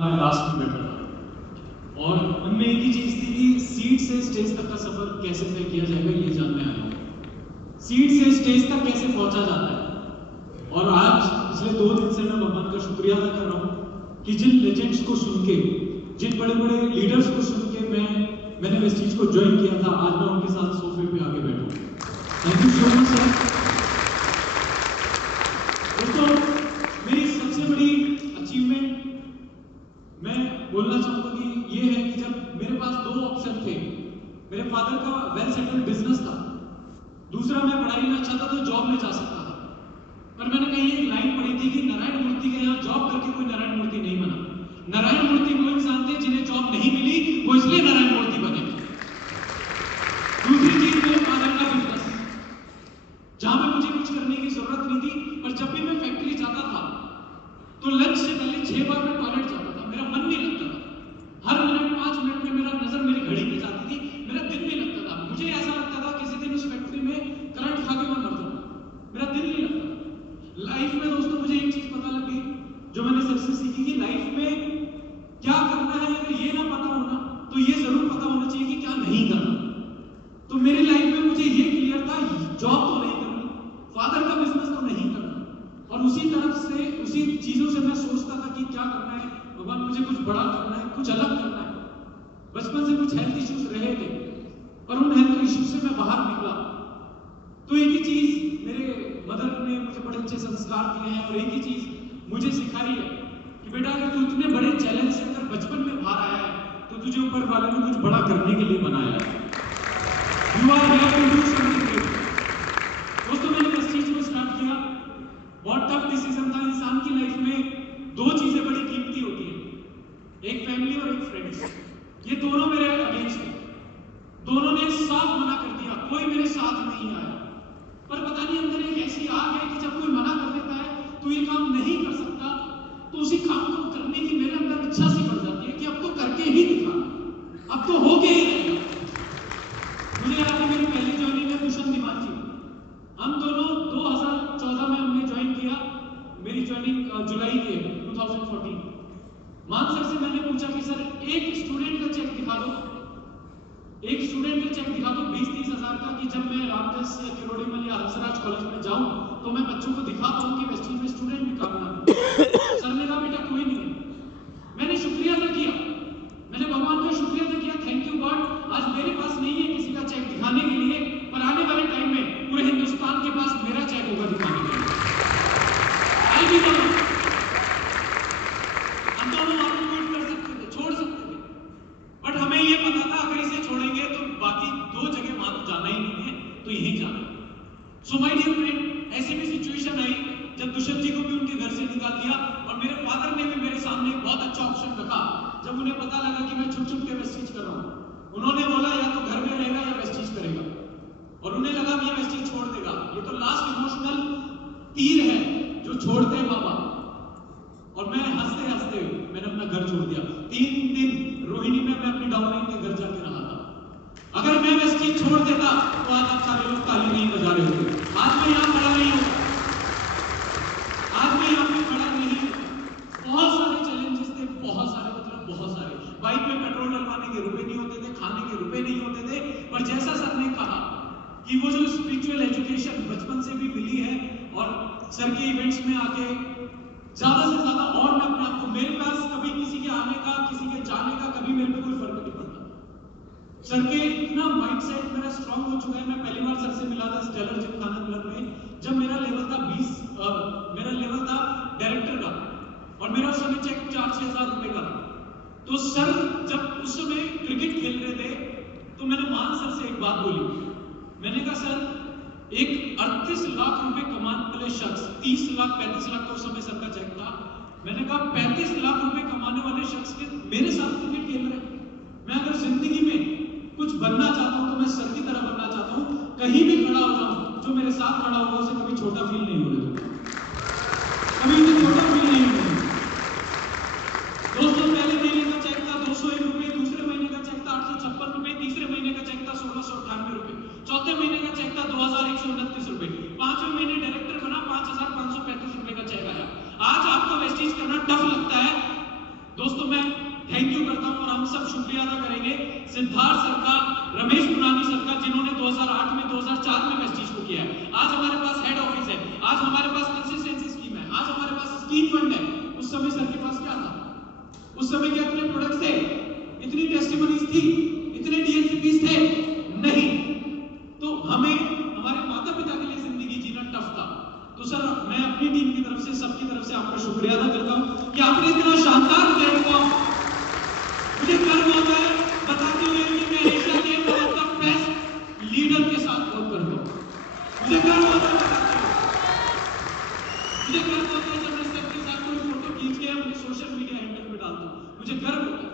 मैं लास्ट में बैठा था और उनमें एक ही चीज थी कि सीट से स्टेज तक का सफर कैसे तय किया जाएगा ये जानने आया हूँ। सीट से स्टेज तक कैसे पहुंचा जाता है। और आज पिछले 2 दिन से मैं भगवान का शुक्रिया अदा कर रहा हूँ कि जिन लेजेंड्स को सुन के, जिन बड़े बड़े लीडर्स को सुन के मैंने वेस्टीज को ज्वाइन किया था, आज मैं उनके साथ सोफे पे आके बैठा हूँ। Thank you so much sir. दोस्तों, मेरी सबसे बड़ी अचीवमेंट मैं बोलना चाहूंगा कि ये है कि जब मेरे पास 2 ऑप्शन थे। मेरे फादर का वेल सेटल्ड बिजनेस था, दूसरा मैं पढ़ाई में अच्छा था तो जॉब में जा सकता था। पर मैंने कहीं एक लाइन पढ़ी थी कि नारायण मूर्ति के यहाँ जॉब करके कोई नारायण मूर्ति नहीं बना। नारायण मूर्ति वो इंसान थे जिन्हें जॉब नहीं मिली, वो इसलिए नारायण मूर्ति बने। दूसरी चीज मेरे फादर का बिजनेस, जहां पे मुझे कुछ करने की जरूरत नहीं थी, पर जब भी मैं फैक्ट्री जाता था तो लंच से पहले 6 बार मैं टॉयलेट जाता था। मेरा मन नहीं लगता था। हर मिनट 5 मिनट में मेरा नजर मेरी घड़ी पे जाती थी, मेरा दिल नहीं लगता था। मुझे ऐसा लगता था किसी दिन उस फैक्ट्री में करंट खा के मैं मर जाऊंगा, मेरा दिल नहीं लगता। लाइफ में दोस्तों मुझे एक चीज पता लगी जो मैंने सबसे सीखी कि लाइफ में क्या करना है अगर ये ना पता होना तो ये जरूर पता होना चाहिए कि क्या नहीं करना। तो मेरी लाइफ में मुझे ये क्लियर था, जॉब तो नहीं करनी, फादर का बिजनेस तो नहीं करना, और उसी तरफ से उसी चीजों से मैं सोचता था कि क्या करना है भगवान, मुझे कुछ बड़ा करना है, कुछ अलग करना है। बचपन से कुछ हेल्थ इश्यूज रहे थे और उन हेल्थ इश्यूज से मैं बाहर निकला। तो एक ही चीज मेरे मदर ने मुझे बड़े अच्छे संस्कार दिए हैं और एक ही चीज मुझे सिखाई है कि बेटा अगर तू इतने बड़े चैलेंज से अगर बचपन में बाहर आया है तो तुझे ऊपर वाले ने कुछ बड़ा करने के लिए बनाया है। You are here to do something great। दोस्तों, मैंने इस चीज को स्टार्ट किया। बहुत टफ डिसीजन था। इंसान की लाइफ में 2 चीजें बड़ी कीमती होती हैं, एक फैमिली और एक फ्रेंड्स। ये दोनों मेरे अगेंस्ट थे, दोनों ने साफ मना कर दिया, कोई मेरे साथ नहीं आया। पर पता नहीं अंदर एक ऐसी आग है कि जब कोई मना कर देता है तो ये काम नहीं कर सकता, तो उसी काम को करने की मेरे अंदर इच्छा सी बढ़ जाती है कि अब तो करके ही दिखा, अब तो हो गया ही रहेगा। मुझे याद है मेरी पहली ज्वाइनिंग है दुष्यंत दीवान जी। हम दोनों 2014 में हमने ज्वाइन किया। मेरी ज्वाइनिंग जुलाई के 2014। मान सर से मैंने पूछा कि सर एक स्टूडेंट का चेक दिखा दो, एक स्टूडेंट का चेक दिखा दो 20-30 हजार का, कि जब मैं रामदास या किरोड़ीमल या हंसराज कॉलेज में जाऊं तो मैं बच्चों को दिखा पाऊं कि वेस्टीज में स्टूडेंट भी काम ना। सर ने कहा बेटा कोई नहीं है। मैंने शुक्रिया अदा किया, मैंने भगवान का शुक्रिया अदा किया, थैंक यू गॉड, आज मेरे पास नहीं है किसी का चेक दिखाने के लिए, पर आने वाले टाइम में पूरे हिंदुस्तान के पास मेरा चेक होगा दिखाने के लिए। आई भी बोलो, हम दोनों आपको क्विट कर सकते थे, छोड़ सकते थे, बट हमें ये पता था अगर इसे छोड़ेंगे तो बाकी 2 जगह वहां तो जाना ही नहीं है, तो यही जाना है। सो माय डियर फ्रेंड, ऐसी भी सिचुएशन आई जब दुष्यंत जी को भी उनके घर से निकाल दिया और मेरे फादर ने भी मेरे सामने एक बहुत अच्छा ऑप्शन रखा। जब उन्हें पता लगा कि मैं छुप छुप के वेस्टीज कर रहा हूं, उन्होंने बोला या तो घर में रहेगा या वेस्टीज करेगा, और उन्हें लगा ये वेस्टीज छोड़ देगा। ये तो लास्ट इमोशनल तीर है जो छोड़ते हैं बाबा। और मैं हंसते हंसते मैंने अपना घर छोड़ दिया। 3 दिन रोहिणी में मैं अपनी डाउनलाइन के घर जाके रहा था। अगर मैं वेस्टीज छोड़ देता तो आज आप सारे लोग ताली नहीं बजा रहे होते, आज मैं यहाँ खड़ा नहीं हूँ, आज मैं यहाँ पे खड़ा नहीं हूँ। बहुत सारे चैलेंजेस थे, बहुत सारे, मतलब बहुत सारे। बाइक में पेट्रोल डलवाने के रुपए नहीं होते थे, खाने के रुपए नहीं होते थे, पर जैसा सर ने कहा कि वो जो स्पिरिचुअल एजुकेशन बचपन से भी मिली है और सर के इवेंट्स में आके ज्यादा से ज्यादा, और मैं अपने आप को, मेरे पास कभी किसी के आने का, किसी के जाने का कभी मेरे पे कोई फर्क नहीं पड़ता। सर के इतना माइंडसेट मेरा स्ट्रांग हो चुका है। मैं पहली बार सर से मिला था स्टेलर जिमखाना क्लब में, जब मेरा लेवल था मेरा लेवल था डायरेक्टर का, और मेरा उस समय चेक 4-6 हजार रुपए का था। तो सर जब उस समय क्रिकेट खेल रहे थे तो मैंने मान सर से एक बात बोली। मैंने कहा सर, एक 38 लाख रुपए कमाने वाले शख्स, 30 लाख 35 लाख का उस समय सर का चेक था, मैंने कहा 35 लाख रुपए कमाने वाले शख्स के मेरे साथ क्रिकेट खेल रहे हैं। मैं अगर जिंदगी में कुछ बनना चाहता हूं तो मैं सर की तरह बनना चाहता हूं। कहीं भी खड़ा हो जाऊं, जो मेरे साथ खड़ा होगा उसे कभी छोटा फील नहीं होने दूंगा, कभी उसे छोटा फील नहीं होने दूंगा। दोस्तों, पहले महीने का चेक था 201 रुपए, दूसरे महीने का चेक था 856 रुपए, तीसरे महीने का चेक था 1698 रुपए, चौथे महीने का चेक था 2129 रुपए, 5वें महीने डायरेक्टर बना 5535 रुपए का चेक आया। आज आपको वेस्टीज करना टफ लगता है दोस्तों, मैं थैंक यू करता हूं और हम सब शुक्रिया अदा करेंगे सिद्धार्थ सर का, रमेश पुनानी सर का, जिन्होंने 2008 में 2004 में वेस्टीज को किया है। आज हमारे पास हेड ऑफिस है, आज हमारे पास कंसिस्टेंसी स्कीम है, आज हमारे पास स्कीम फंड है। उस समय सर के पास क्या था? उस समय क्या इतने प्रोडक्ट्स थे, इतनी टेस्टिमनीज थी, इतने डीएनसीपीज थे? नहीं। तो हमें हमारे माता पिता के लिए जिंदगी जीना टफ था। तो सर मैं अपनी टीम की तरफ से, सबकी तरफ से आपका शुक्रिया अदा करता हूं कि आपने इतना शानदार प्लेटफॉर्म, मुझे गर्व होता है बताते हुए कि मैं एशिया के वर्ल्ड कप बेस्ट लीडर के साथ वर्क करता हूं। मुझे गर्व होता है बताते हुए, मुझे गर्व होता है जब मैं सर के साथ कोई फोटो खींच के अपने सोशल मीडिया हैंडल पे डालता हूं, मुझे गर्व होता है।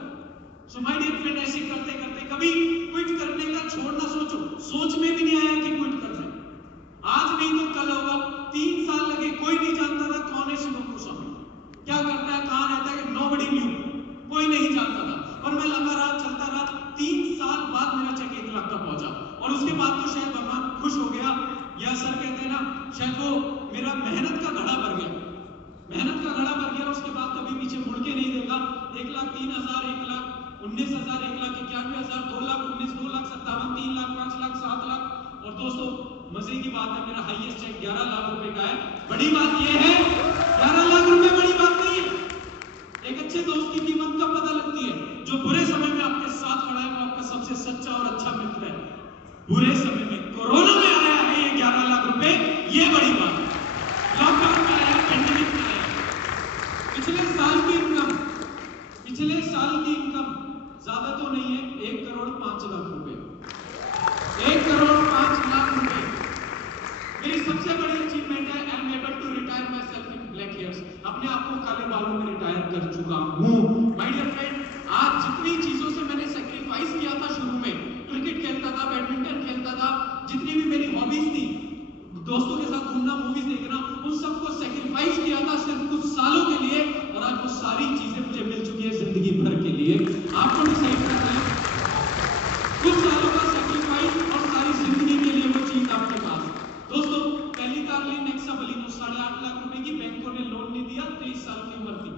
सो माय डियर फ्रेंड, ऐसे करते करते कभी क्विट करने का छोड़ना सोचो, सोच में भी नहीं आया कि क्विट करना है। आज नहीं तो कल होगा। 3 साल लगे, कोई नहीं जानता था कौन है शिवम गोस्वामी, क्या करता है, कहां रहता है, नोबडी न्यू, कोई नहीं जानता था। और मैं लगा रहा, चलता रहा। 3 साल बाद मेरा चेक 1 लाख का पहुंचा और उसके बाद तो शायद भगवान खुश हो गया, या सर कहते हैं ना, शायद वो मेरा मेहनत का घड़ा भर गया, मेहनत का घड़ा भर गया। उसके बाद कभी पीछे मुड़ के नहीं देखा। 1,03,000, 1,19,000, 1,91,000, 2,19,000, 2,57,000, 3,00,000, 5,00,000, 7,00,000। और दोस्तों मजे की बात है, मेरा हाईएस्ट चेक 11 लाख रुपए का है। बड़ी बात यह है, 11 लाख रुपए बड़ी बात नहीं है। एक अच्छे दोस्त की कीमत कब पता लगती है? जो बुरे समय में आपके साथ खड़ा है, वो आपका सबसे सच्चा और अच्छा मित्र है। बुरे समय में, कोरोना में आया है ये 11 लाख रुपए, ये बड़ी बात है। लॉकडाउन में आया, पेंडेमिक में आया। पिछले साल की इनकम ज्यादा तो नहीं है, 1,05,00,000 रुपए, 1,05,00,000 रुपए। मेरी सबसे बड़ी अचीवमेंट है, I am able to retire myself in black hairs. अपने आप को काले बालों में रिटायर कर चुका हूं। माय डियर फ्रेंड, आज जितनी चीजों से मैंने सैक्रिफाइस किया था शुरू में, क्रिकेट खेलता था, बैडमिंटन खेलता था, जितनी भी मेरी हॉबीज थी, दोस्तों के साथ घूमना, मूवीज देखना, उन सबको सैक्रिफाइस किया था सिर्फ कुछ सालों के लिए, और आज वो सारी चीजें मुझे मिल चुकी है जिंदगी भर के लिए। आपको डिसाइड करना है कुछ सालों का सैक्रिफाइस और सारी जिंदगी के लिए वो चीज आपके पास। दोस्तों पहली कार ली नेक्सा बलिनो, 8.5 लाख रुपए की। बैंकों ने लोन नहीं दिया, 23 साल की उम्र थी।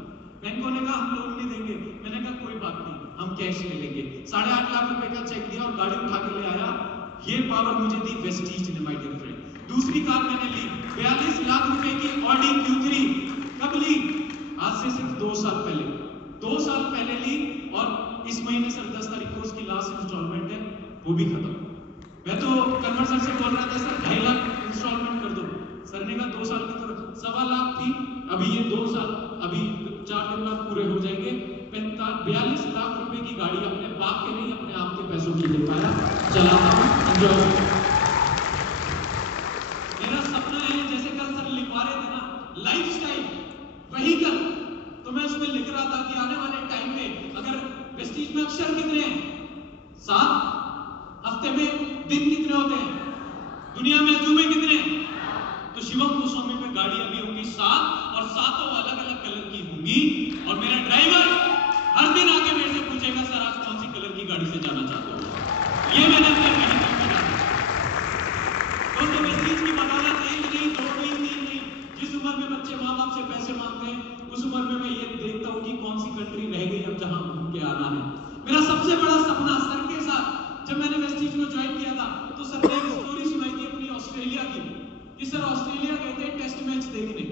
बैंकों ने कहा हम लोन नहीं देंगे। मैंने कहा कोई बात नहीं, हम कैश ले लेंगे। 8.5 लाख रुपए का चेक दिया और गाड़ी उठा के ले आया। ये पावर मुझे दी वेस्टीज ने, माय डियर फ्रेंड। दूसरी कार मैंने ली 42 लाख रुपए की ऑडी Q3। कब ली? आज से सिर्फ 2 साल पहले, 2 साल पहले ली। और इस महीने सर 10 तारीख को उसकी लास्ट इंस्टॉलमेंट है, वो भी खत्म। मैं तो कन्वर सर से बोल रहा था सर 2.5 लाख इंस्टॉलमेंट कर दो। सर ने कहा 2 साल की तो 1.25 लाख थी, अभी ये 2 साल, अभी 4 लाख पूरे हो जाएंगे। 42 लाख रुपए की गाड़ी अपने बाप के नहीं, अपने आप के पैसों की ले पाया, चलाता हूं, एंजॉय। मेरा सपना है, जैसे कल सर लिखवा रहे थे ना, लाइफस्टाइल व्हीकल, तो मैं उसमें लिख रहा था कि आने वाले टाइम में अगर वेस्टीज में अक्षर कितने हैं? 7। हफ्ते में दिन कितने होते हैं? दुनिया में अजूबे कितने हैं? तो शिवम गोस्वामी में गाड़ियां भी होंगी 7, और 7 अलग अलग कलर की होंगी। और मेरा ड्राइवर हर दिन आके मेरे से पूछेगा सर आज कौन सी कलर की गाड़ी से जाना चाहते हो। ये मैंने अपने व्हीकल में डाला। दोस्तों वेस्टीज की बदौलत 1 नहीं, 2 नहीं, 3 नहीं, जिस उम्र में बच्चे माँ बाप से पैसे मांगते हैं, उस उम्र में मैं ये देखता हूँ कि कौन सी कंट्री रह गई अब जहां घूम के आना है। मेरा सबसे बड़ा सपना सर के साथ, जब मैंने वेस्टीज को ज्वाइन किया था तो सर ने एक स्टोरी सुनाई थी अपनी ऑस्ट्रेलिया की, कि सर ऑस्ट्रेलिया गए थे टेस्ट मैच देखने।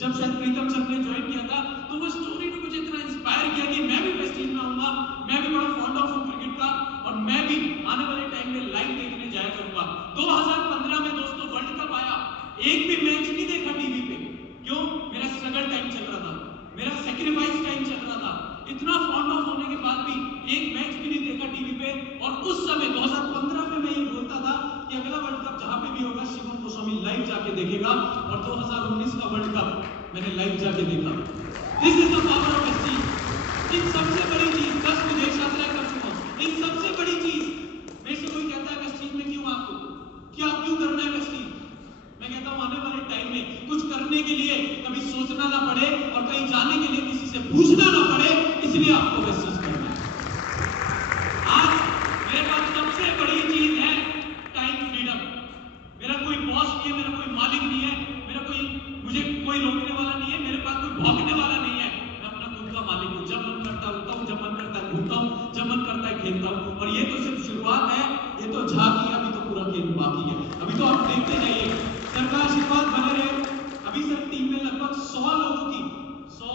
जब शायद प्रीतम सर ने ज्वाइन किया था, तो वो स्टोरी ने मुझे इतना इंस्पायर किया कि मैं भी वेस्टीज में आऊंगा, मैं भी बड़ा फॉन्ड ऑफ हूं क्रिकेट का, और मैं भी आने वाले टाइम में लाइव देखने जाया करूंगा। 2015 में दोस्तों वर्ल्ड कप आया, एक भी मैच नहीं देखा टीवी पे। क्यों? मेरा स्ट्रगल टाइम चल रहा था, मेरा सैक्रिफाइस टाइम चल रहा था। इतना फॉन्ड ऑफ होने के बाद भी एक मैच भी नहीं देखा टीवी पे। और उस समय 2015 में मैं ये बोलता था कि अगला वर्ल्ड कप जहां पे भी होगा शिवम गोस्वामी लाइव जाके देखेगा, और 2019 का वर्ल्ड कप मैंने लाइव जाके देखा। This is the power of Vestige. इन सबसे बड़ी चीज, 10 विदेश यात्रा कर चुका हूं, इन सबसे बड़ी चीज मेरे से कोई कहता है वेस्टीज में क्यों आपको, क्या क्यों करना है वेस्टीज? मैं कहता हूं आने वाले टाइम में कुछ करने के लिए कभी सोचना ना पड़े, और कहीं जाने के लिए किसी से पूछना ना पड़े, इसलिए आपको वेस्टीज करना है। आज मेरे पास सबसे बड़ी चीज है टाइम फ्रीडम। मेरा कोई बॉस नहीं है, मेरा कोई मालिक नहीं है, मुझे कोई रोकने वाला नहीं है, मेरे पास कोई भौंकने वाला नहीं है। मैं अपना खुद का मालिक हूं, जब मन करता है उठता घूमता हूँ, जब मन करता है खेलता हूँ। और ये तो सिर्फ शुरुआत है, ये तो झांकी, अभी तो पूरा खेल बाकी है। अभी तो आप देखते जाइए, सर का आशीर्वाद बने रहे। अभी सर टीम में लगभग 100 लोगों की, 100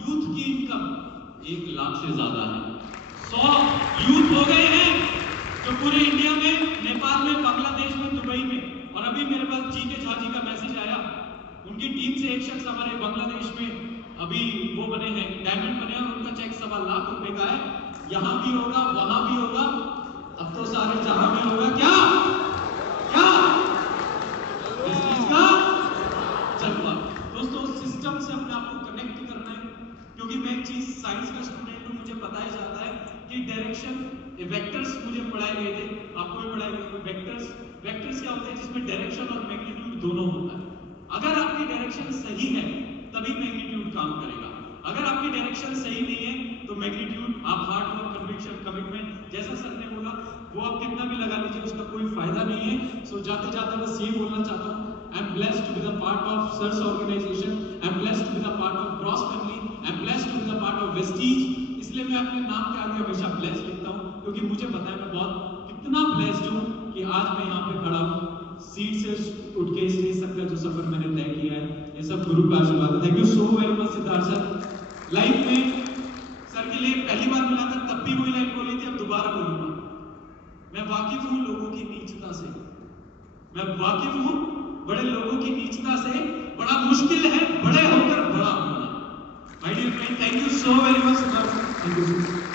यूथ की इनकम 1 लाख से ज्यादा है। 100 यूथ हो गए हैं जो पूरे इंडिया में, नेपाल में, बांग्लादेश में, दुबई में। और अभी मेरे पास जीके झा जी का मैसेज आया, उनकी टीम से एक शख्स हमारे बांग्लादेश में अभी वो बने हैं, डायमंड बने, और उनका चेक 1.25 लाख रुपए का है। यहां भी होगा, वहां भी होगा, अब तो सारे जहां में होगा। क्या क्या इस चीज का जलवा। दोस्तों, सिस्टम से अपने आप को कनेक्ट करना है, क्योंकि मैं एक चीज साइंस का स्टूडेंट हूं, मुझे बताया जाता है कि डायरेक्शन, वेक्टर्स मुझे पढ़ाए गए थे, आपको भी पढ़ाए गए। वेक्टर्स, वेक्टर्स क्या होते हैं? जिसमें डायरेक्शन और मैग्नीट्यूड दोनों होता है। अगर आपकी डायरेक्शन सही है तभी मैग्नीट्यूड काम करेगा। अगर आपकी डायरेक्शन सही नहीं है तो मैग्नीट्यूड, आप हार्ड वर्क, कन्विक्शन, कमिटमेंट, जैसा सर ने बोला, वो आप कितना भी लगा लीजिए, उसका कोई फायदा नहीं है। सो जाते जाते बस ये बोलना चाहता हूँ, I am blessed to be the part of sirs organisation, I am blessed to be the part of cross family, I am blessed to be the part of Vestige. इसलिए मैं अपने नाम के आगे हमेशा ब्लेस्ड लिखता हूँ, क्योंकि मुझे पता है मैं बहुत कितना ब्लेस्ड हूँ कि आज मैं यहाँ पे खड़ा हूँ, सीट से उठ के स्टेज तक का जो सफर मैंने तय किया है, ये सब गुरु का आशीर्वाद है। Thank you so very much Siddharth sir. Life में सर के लिए पहली बार मिला था, तब भी वही लाइन बोली थी, अब दोबारा बोलूंगा। मैं वाकिफ हूँ लोगों की नीचता से, मैं वाकिफ हूँ बड़े लोगों की नीचता से, बड़ा मुश्किल है बड़े होकर बड़ा होना। My dear friend, thank you so very much Siddharth sir. Thank you.